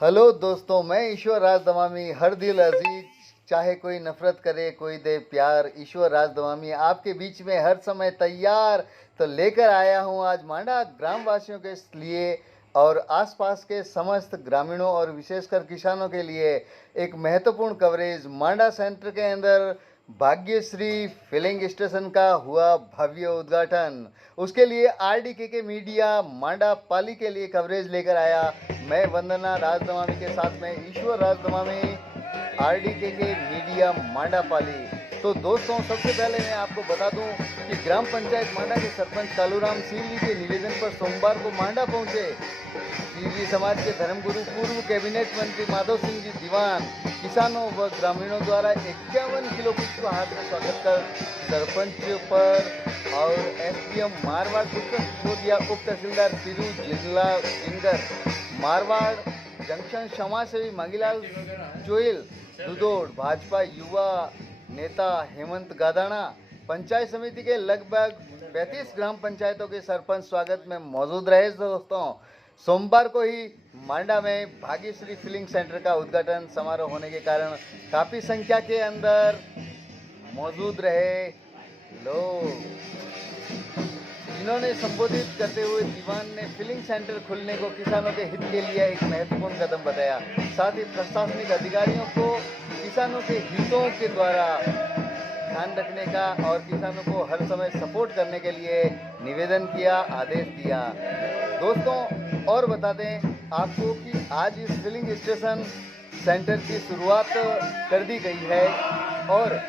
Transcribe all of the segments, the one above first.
Hello दोस्तों, मैं ईश्वर राज दमामी। हर दिल अजीज, चाहे कोई नफरत करे कोई दे प्यार। ईश्वर राज दमामी आपके बीच में हर समय तैयार तो लेकर आया हूँ आज मांडा ग्रामवासियों के लिए और आसपास के समस्त ग्रामीणों और विशेषकर किसानों के लिए एक महत्वपूर्ण कवरेज। मांडा सेंटर के अंदर भाग्यश्री फिलिंग स्टेशन का हुआ भव्य उद्घाटन। उसके लिए आरडीके मीडिया मांडा पाली के लिए कवरेज लेकर आया। मैं वंदना राजदमामी के साथ में ईश्वर राजदमामी, आरडीके मीडिया मांडा पाली। तो दोस्तों, सबसे पहले मैं आपको बता दूं कि ग्राम पंचायत मांडा के सरपंच कालूराम सीरवी के निवेदन पर सोमवार को मांडा पहुंचे सीरवी समाज के धर्मगुरु पूर्व कैबिनेट मंत्री माधव सिंह जी दीवान किसानों व ग्रामीणों द्वारा 51 किलो पुष्पहार का स्वागत कर सरपंच पर और एसडीएम मारवाड़ पुष्कर सिसोदिया, उप तहसीलदार तिरू जिला सिंगर मारवाड़ जंक्शन, समाजसेवी मांगीलाल चोइल दुदोड़, भाजपा युवा नेता हेमंत गादाना, पंचायत समिति के लगभग 35 ग्राम पंचायतों के सरपंच स्वागत में मौजूद रहे। दोस्तों, सोमवार को ही मांडा में भाग्यश्री फिलिंग सेंटर का उद्घाटन समारोह होने के कारण काफ़ी संख्या के अंदर मौजूद रहे लोग, जिन्होंने संबोधित करते हुए दीवान ने फिलिंग सेंटर खुलने को किसानों के हित के लिए एक महत्वपूर्ण कदम बताया। साथ ही प्रशासनिक अधिकारियों को किसानों के हितों के द्वारा ध्यान रखने का और किसानों को हर समय सपोर्ट करने के लिए निवेदन किया, आदेश दिया। दोस्तों, और बता दें आपको कि आज इस फिलिंग स्टेशन सेंटर की शुरुआत कर दी गई है और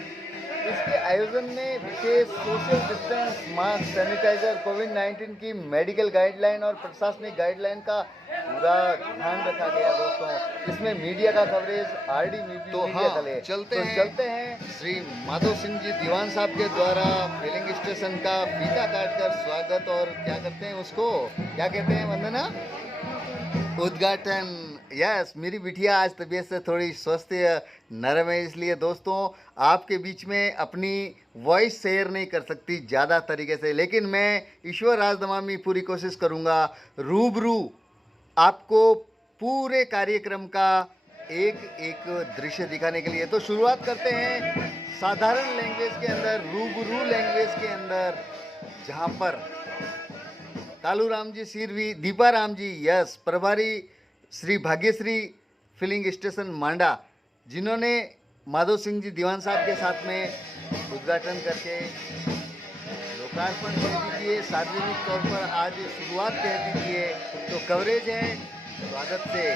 इसके आयोजन में विशेष सोशल डिस्टेंस, मास्क, सैनिटाइजर, कोविड-19 की मेडिकल गाइडलाइन और प्रशासनिक गाइडलाइन का पूरा ध्यान रखा गया। दोस्तों, इसमें मीडिया का कवरेज आरडी मीडिया चलते हैं श्री माधव सिंह जी दीवान साहब के द्वारा फिलिंग स्टेशन का फीता काटकर स्वागत और क्या करते हैं, उसको क्या कहते हैं वंदना, उद्घाटन। यस, मेरी बिटिया आज तबीयत से थोड़ी स्वस्थ नरम है, इसलिए दोस्तों आपके बीच में अपनी वॉइस शेयर नहीं कर सकती ज़्यादा तरीके से, लेकिन मैं ईश्वर राजदमामी पूरी कोशिश करूँगा रूबरू आपको पूरे कार्यक्रम का एक एक दृश्य दिखाने के लिए। तो शुरुआत करते हैं साधारण लैंग्वेज के अंदर, रूबरू लैंग्वेज के अंदर, जहाँ पर कालूराम जी सीरवी, दीपाराम जी यस प्रभारी, श्री भाग्यश्री फिलिंग स्टेशन मांडा, जिन्होंने माधव सिंह जी दीवान साहब के साथ में उद्घाटन करके लोकार्पण कह दीजिए, सार्वजनिक तौर पर आज शुरुआत कह दीजिए। तो कवरेज है स्वागत से।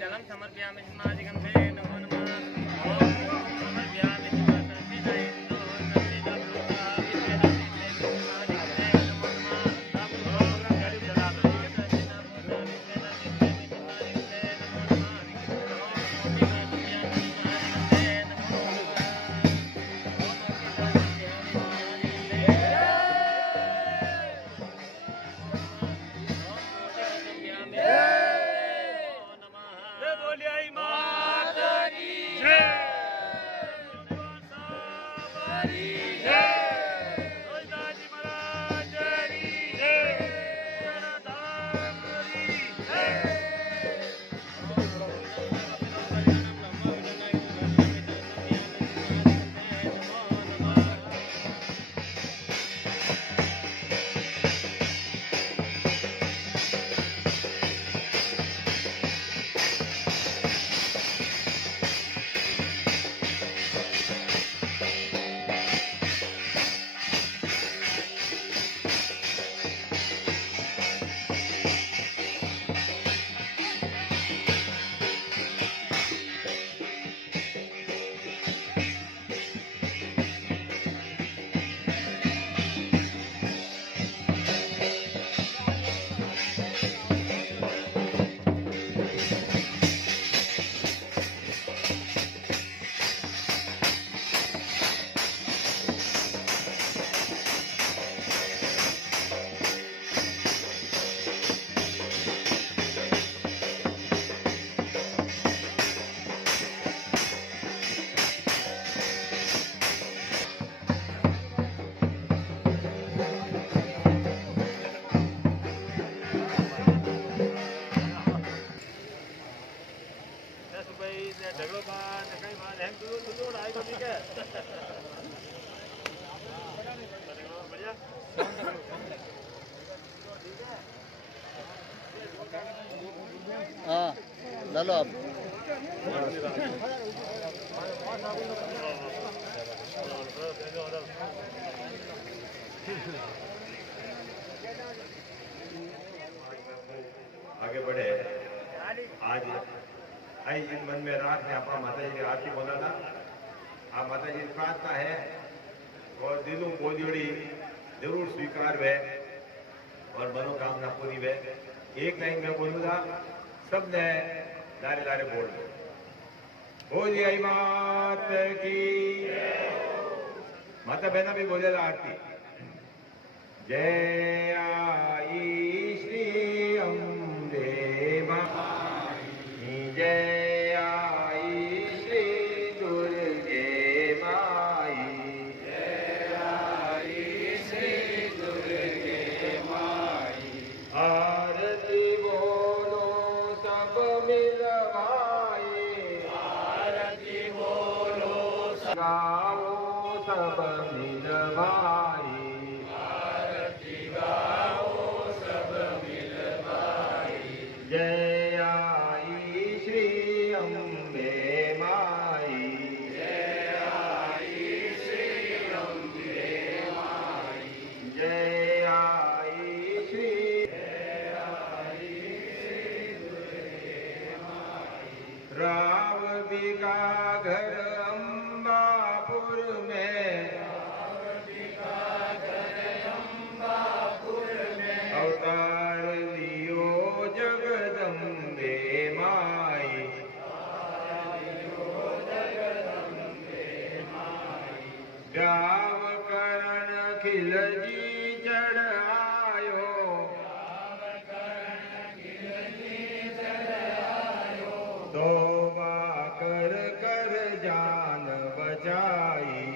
जलम समर्पयामि महाजिगं ते नमो नमः ओम समर्पयामि हाँ डालो आप। आगे बढ़े। आज आई इन मन में रात में अपना माता जी की आरती बोलाना आ माता जी प्रार्थना है और दिलों बोलियोड़ी जरूर स्वीकार वे और मनोकामना पूरी वे। एक लाइन में बोलूंगा, सब ने लारे लारे बोल दो। बोलिए आई मात की माता बहना भी बोले आरती। जय आई श्री अम्बे माई, जय आई श्री दुर्गे माई, जय आई श्री दुर्गे माई। आरती बोलो सब मिलवाए, आरती बोलो गाओ सब मिलवाए, जय आई श्री अम्बे माई, जय आई श्री अम्बे माई, जय आई श्री दुर्गे माई। राव बिगा घर अम्बापुर में, अवतार लियो जगदम्बे माई, ब्याव करण खिलजी चढ़ायो, तौबा कर कर जान बचाई,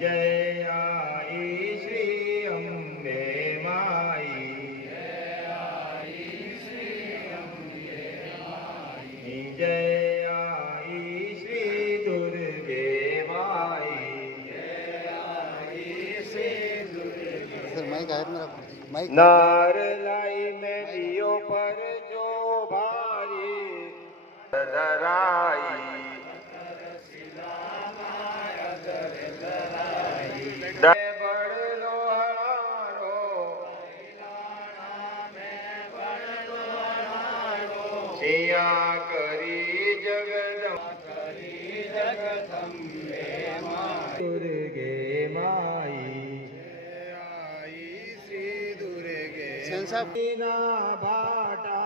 जय आई श्री अम्बे माई, जय आई श्री दुर्गे माई, सर माइक आया मेरा माइक नार लाई में दियो पर जो भारी धराई, बड़ लोहारो सिया करी जगदम्बे दुर्गे माई, सेन साहब कीना भाटा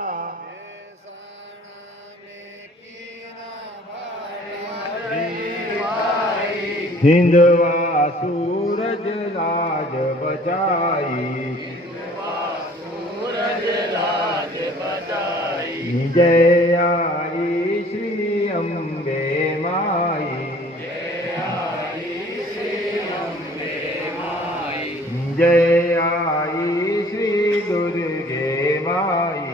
हिंदवा सूरज लाज बचाई, जय आई श्री अम्बे माई, जय आई श्री दुर्गे माई,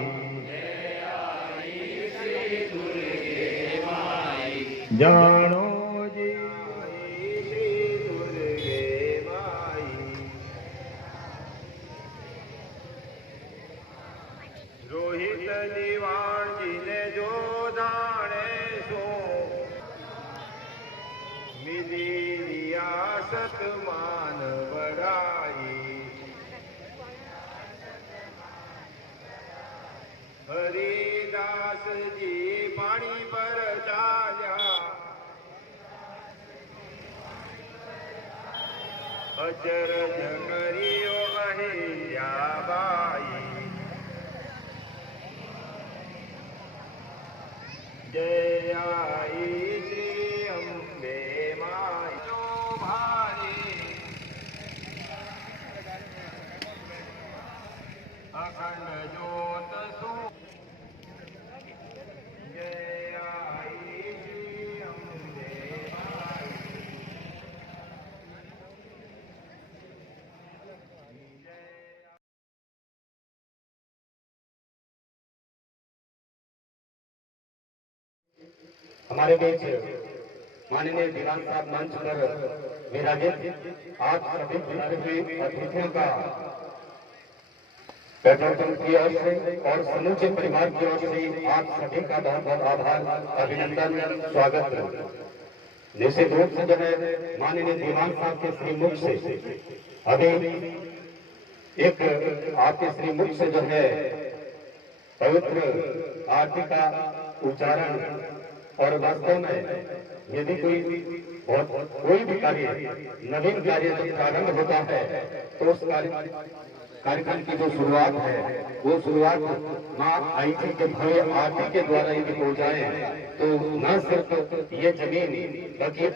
जानो जी आई श्री दुर्गे माई, रोहित निवाण जी ने जो दाने सो, मिली रियासत मान बड़ाई, हरिदास जी पानी पर चाल्या, अचरज करियो अहिल्या बाई, जय आई श्री अम्बे माई, जो भारी अखंड ज्योत सो, जय आई श्री अम्बे माई, हमारे बीच माननीय दीवान साहब मंच पर विराजित आज सभी बुलाए हुए अतिथियों का पेट्रोल पंप की ओर से और समूचे परिवार की ओर से आप सभी का बहुत बहुत आभार, अभिनंदन, स्वागत। निश्चित रूप से जो है माननीय दीवान साहब के श्रीमुख से अभी एक आपके श्रीमुख से जो है पवित्र आरती का उच्चारण, और वास्तव में यदि कोई भी कार्य नवीन कार्य जब प्रारंभ होता है तो उस कार्यक्रम की जो शुरुआत है वो शुरुआत माँ आई थी के भव्य आरती के द्वारा यदि हो जाए तो न सिर्फ ये जमीन बल्कि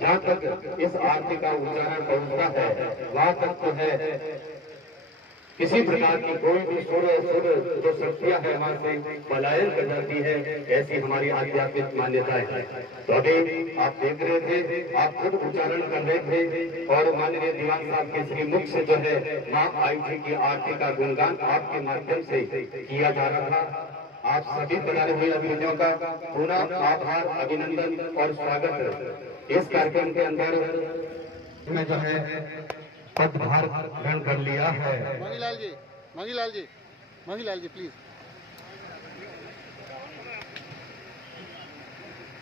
जहाँ तक इस आरती का उच्चारण पहुँचता है वहाँ तक तो है किसी प्रकार की कोई भी सुर जो शक्तियां है वहां से पलायन कर जाती है, ऐसी हमारी आध्यात्मिक मान्यता है। तो अभी आप देख रहे थे, आप खुद उच्चारण कर रहे थे और माननीय दीवान साहब के श्रीमुख से जो है माँ आई जी की आरती का गुणगान आपके माध्यम से किया जा रहा था। आप सभी पधारे हुए अतिथियों का पुनः आभार, अभिनंदन और स्वागत। इस कार्यक्रम के अंदर में जो है पदभार ग्रहण कर लिया है। मंगीलाल जी प्लीज।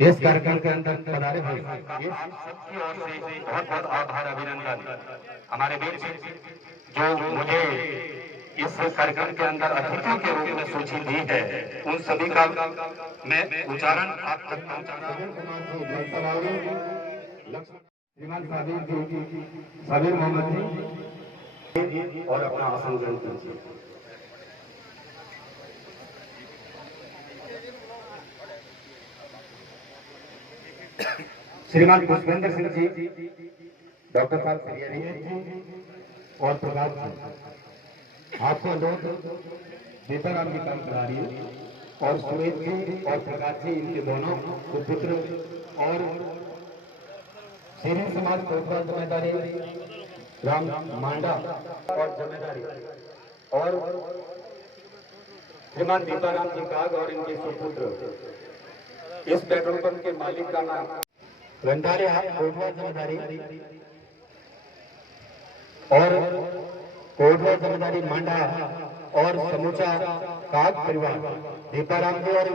इस कार्यक्रम के अंदर पधारे हुए सबकी ओर से बहुत बहुत आभार, अभिनंदन। हमारे बीच जो मुझे इस कार्यक्रम के अंदर अतिथियों के रूप में सूची दी है उन सभी का मैं उच्चारण आप तक पहुंचा रहा हूं। श्रीमान साबिर मोहम्मद जी और अपना आसन ग्रहण कीजिए। श्रीमान पुष्पेंद्र सिंह जी, डॉक्टर साहब और प्रकाश जी, आपको लोग सीताराम जी काम करा रही है और सुरेश जी और प्रकाश जी इनके दोनों सुपुत्र और सीरी समाज कोटवा जमेदारी राम मांडा और जमेदारी और श्रीमान दीपाराम जी काग और इनके सुपुत्र इस पेट्रोल पंप के मालिक का नाम गंडारे कोटवा जमेदारी और कोटवा जमेदारी मांडा और समूचा काग परिवार दीपाराम जी और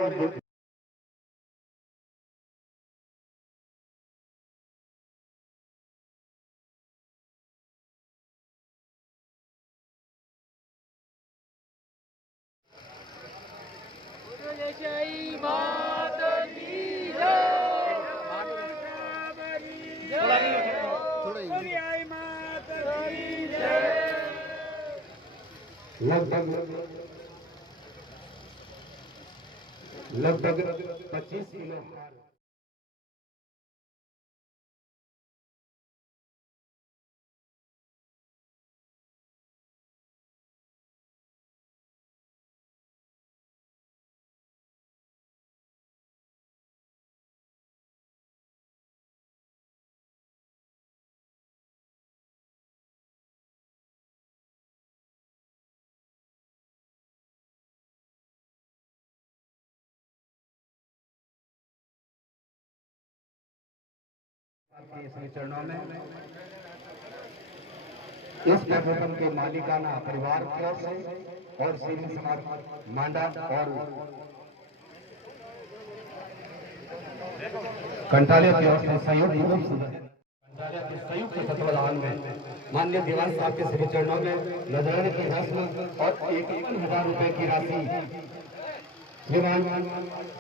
लगभग 25 किलो आपके चरणों में इस पेट्रोल पंप के मालिकाना परिवार की ओर से और सीरी समाज मांडा और कंटाले की ओर से संयुक्त तत्वाधान में माननीय दीवान साहब के श्री चरणों में नजराने की रस्म और 51,000 रुपए की राशि श्रीमान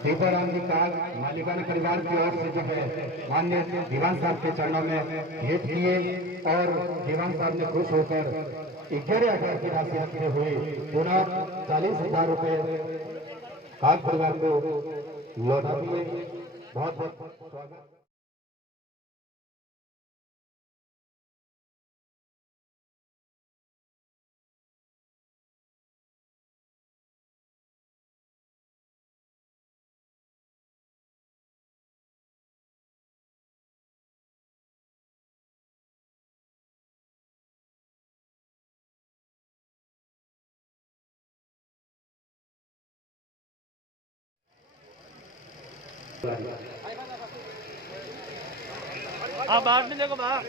दीपाराम जी काग मालिकाना परिवार की ओर से जो है माननीय दीवान साहब के चरणों में भेंट किए और दीवान साहब ने खुश होकर 11,000 की राशि रखते हुए पुनः 40,000 रुपए काग परिवार को लौटा दिए। बहुत बहुत स्वागत। आप बाहर में देखो बाहर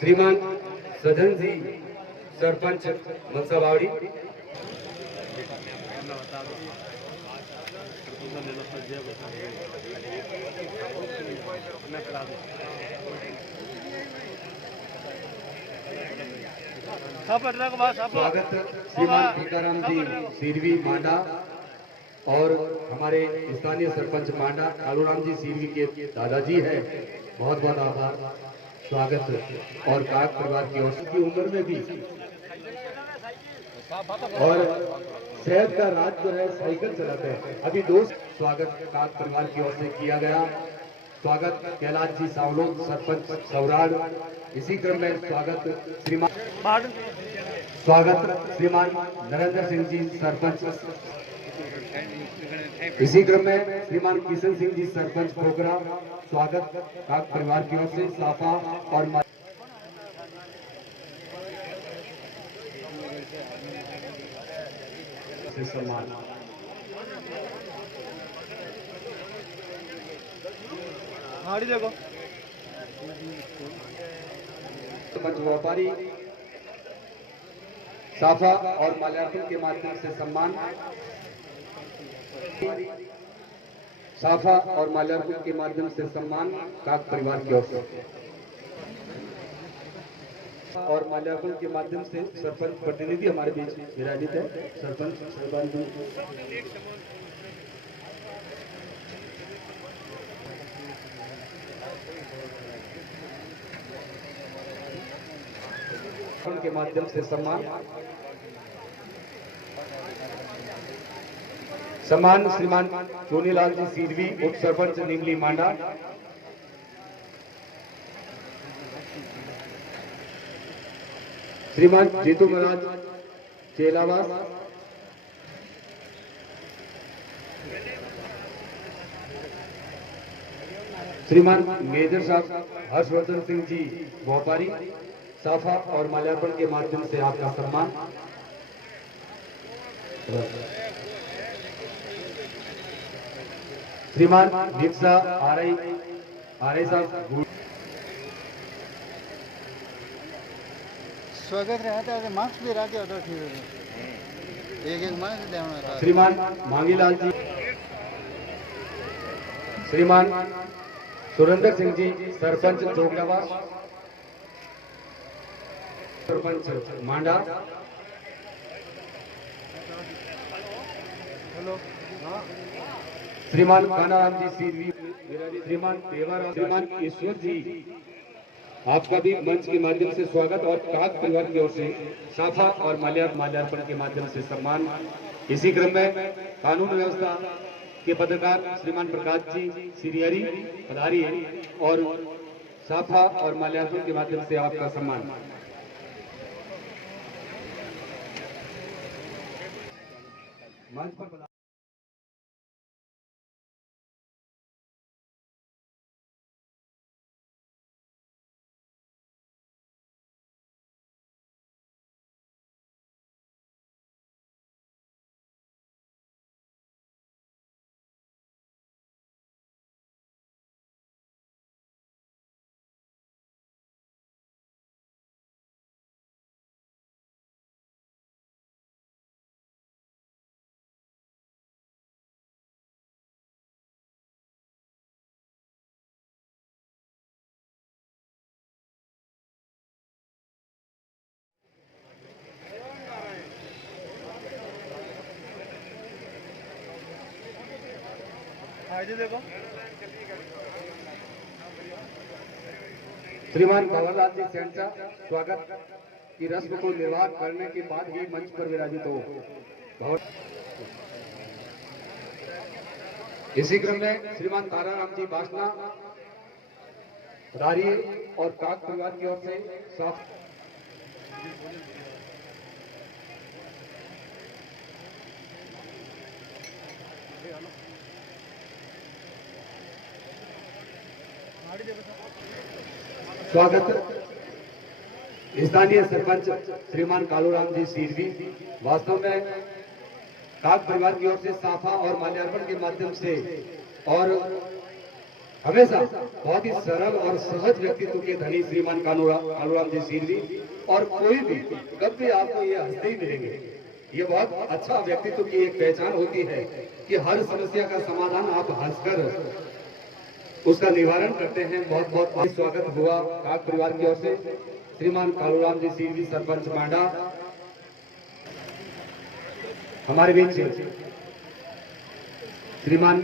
श्रीमान सदन जी सरपंच मनसाबावड़ी स्वागत श्रीमान टीकाराम जी सीरवी मांडा और हमारे स्थानीय सरपंच मांडा कालूराम जी सीरवी के दादाजी है। बहुत बहुत आभार स्वागत। और काग परिवार की ओर की उम्र में भी और सेहत का राज जो है साइकिल चलाते हैं अभी दोस्त स्वागत काग परिवार की ओर से किया गया। स्वागत कैलाश जी सावलोद सरपंच सौराड़। इसी क्रम में स्वागत श्रीमान नरेंद्र सिंह जी सरपंच। इसी क्रम में श्रीमान किशन सिंह जी सरपंच पोखरा। स्वागत काग परिवार की ओर से साफा और सम्मान। देखो सरपंच व्यापारी साफा और माल्यार्पण के माध्यम से सम्मान। साफा और माल्यार्पण के माध्यम से सम्मान काक परिवार की ओर से और माल्यार्पण के माध्यम से सरपंच प्रतिनिधि हमारे बीच विराजित है। सरपंच के माध्यम से सम्मान श्रीमान चोनीलाल जी सीधवी, उप सरपंच निमली मांडा। श्रीमान जीतू महाराज चेलावास, श्रीमान मेजर साहब हर्षवर्धन सिंह जी व्यापारी, साफा और माल्यार्पण के माध्यम से आपका सम्मान। श्रीमान दीक्षा आरई साहब स्वागत रहता है मार्क्स भी रखे ऑर्डर ठीक है एक मार्क्स देना। श्रीमान मांगीलाल जी, श्रीमान सुरेंद्र सिंह जी सरपंच चोकलावास, सरपंच मांडा, श्रीमान कानाराम जी सीधवी, श्रीमान देवाराम, श्रीमान ईश्वर जी, आपका भी मंच के माध्यम से स्वागत और काक परिवार की ओर से साफा और माल्यार्पण के माध्यम से सम्मान। इसी क्रम में कानून व्यवस्था के पत्रकार श्रीमान प्रकाश जी श्रीहरी पधारिए और साफा और माल्यार्पण के माध्यम से आपका सम्मान। मंच पर आगे देखो। श्रीमान भंवरलाल जी सेंचा स्वागत की रस्म को निर्वाह करने के बाद ही मंच पर विराजित हो। इसी क्रम में श्रीमान ताराराम जी बासना पधारिए और काक परिवार की ओर से स्वागत। स्वागत स्थानीय सरपंच श्रीमान कालूराम जी सीधवी, वास्तव में काक परिवार की ओर से साफा और माल्यार्पण के माध्यम से और हमेशा बहुत ही सरल और सहज व्यक्तित्व के धनी श्रीमान कालूराम जी सीधवी, और कोई भी कब भी आपको ये हंसते ही मिलेंगे। ये बहुत अच्छा व्यक्तित्व की एक पहचान होती है कि हर समस्या का समाधान आप हंसकर उसका निवारण करते हैं। बहुत बहुत स्वागत हुआ काक परिवार की ओर से। श्रीमान कालूराम जी सीधवी सरपंच मांडा हमारे बीच, श्रीमान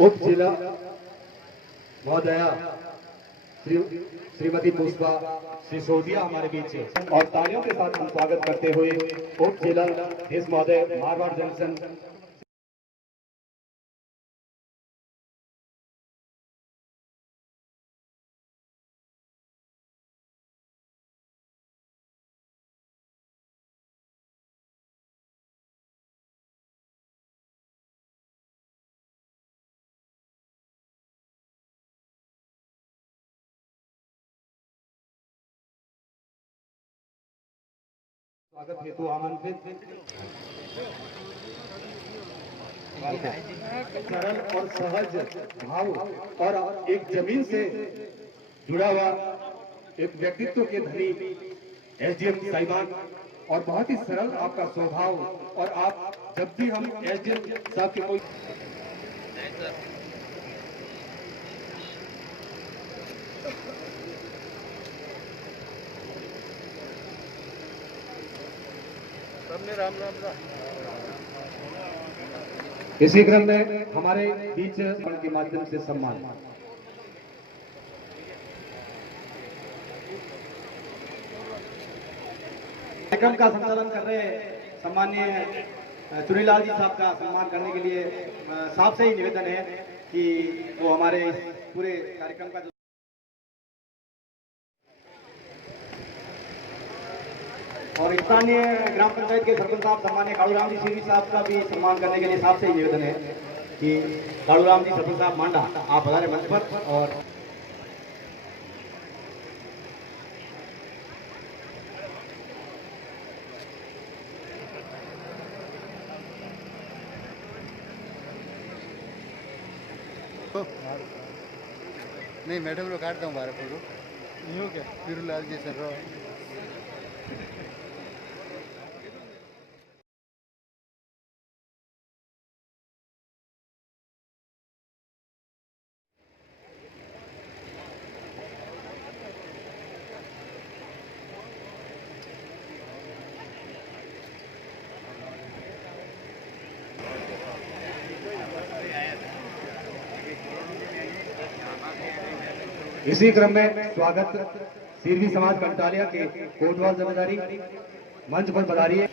उप जिला महोदया श्रीमती पुष्पा सिसोदिया हमारे बीच है, और तालियों के साथ हम स्वागत करते हुए उप जिला इस महोदय मारवाड़ जंक्शन स्वागत हेतु आमंत्रित सरल और सहज भाव और एक जमीन से जुड़ा हुआ एक व्यक्तित्व के धनी एसडीएम साहिबान, और बहुत ही सरल आपका स्वभाव, और आप जब भी हम एसडीएम साहब के कोई सबने राम राम राम। इसी क्रम में हमारे बीच के माध्यम से सम्मान कार्यक्रम का संचालन कर रहे सम्माननीय चुनीलाल जी साहब का सम्मान करने के लिए साहब से ही निवेदन है कि वो हमारे इस पूरे कार्यक्रम का और स्थानीय ग्राम पंचायत के सरपंच साहब सम्मान्य कालूराम जी सिंह साहब का भी सम्मान करने के लिए साहब से ही निवेदन है कि कालूराम जी सरपंच साहब मांडा आप हमारे मंच पर। और नहीं मैडम लोग काटता हूँ बारह फोटो यूँ क्या फिर लाल जी सर इसी क्रम में स्वागत सिरवी समाज कंटालिया के कोटवाल जमींदारी मंच पर पधारिए।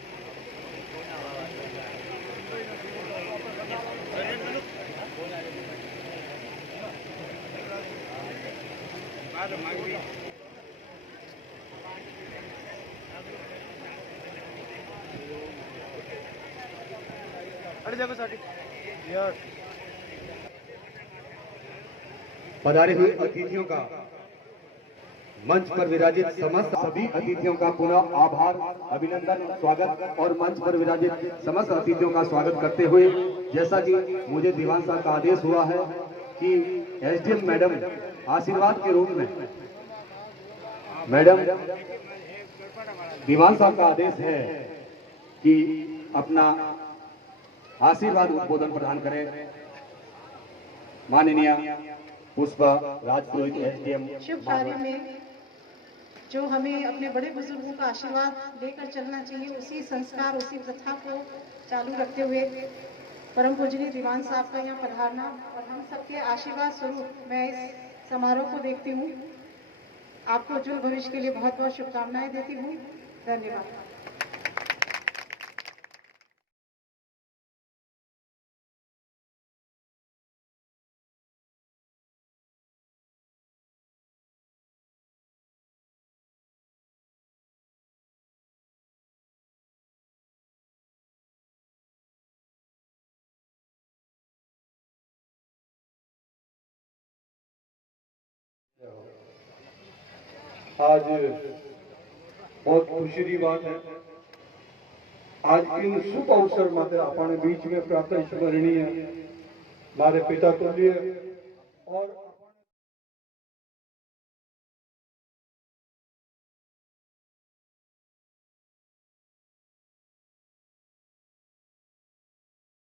अरे देखो साठी यार पधारे हुए अतिथियों का मंच पर विराजित समस्त सभी अतिथियों का पुनः आभार, अभिनंदन, स्वागत और मंच पर विराजित समस्त अतिथियों का स्वागत करते हुए जैसा कि मुझे दीवान साहब का आदेश हुआ है कि एसडीएम मैडम आशीर्वाद के रूप में मैडम दीवान साहब का आदेश है कि अपना आशीर्वाद उद्बोधन प्रदान करें। माननीय पुष्पा राजपुरोहित एसडीएम। शुभ कार्य में जो हमें अपने बड़े बुजुर्गों का आशीर्वाद लेकर चलना चाहिए, उसी संस्कार उसी प्रथा को चालू रखते हुए परम पूजनीय दीवान साहब का यहाँ पधारना और हम सबके आशीर्वाद स्वरूप मैं इस समारोह को देखती हूँ। आपको उज्जवल भविष्य के लिए बहुत बहुत शुभकामनाएं देती हूँ। धन्यवाद। आज बहुत खुशी की बात है। आज इन शुभ अवसर माते अपने बीच में प्रातः स्मरणीय मारे पिता तुल्य और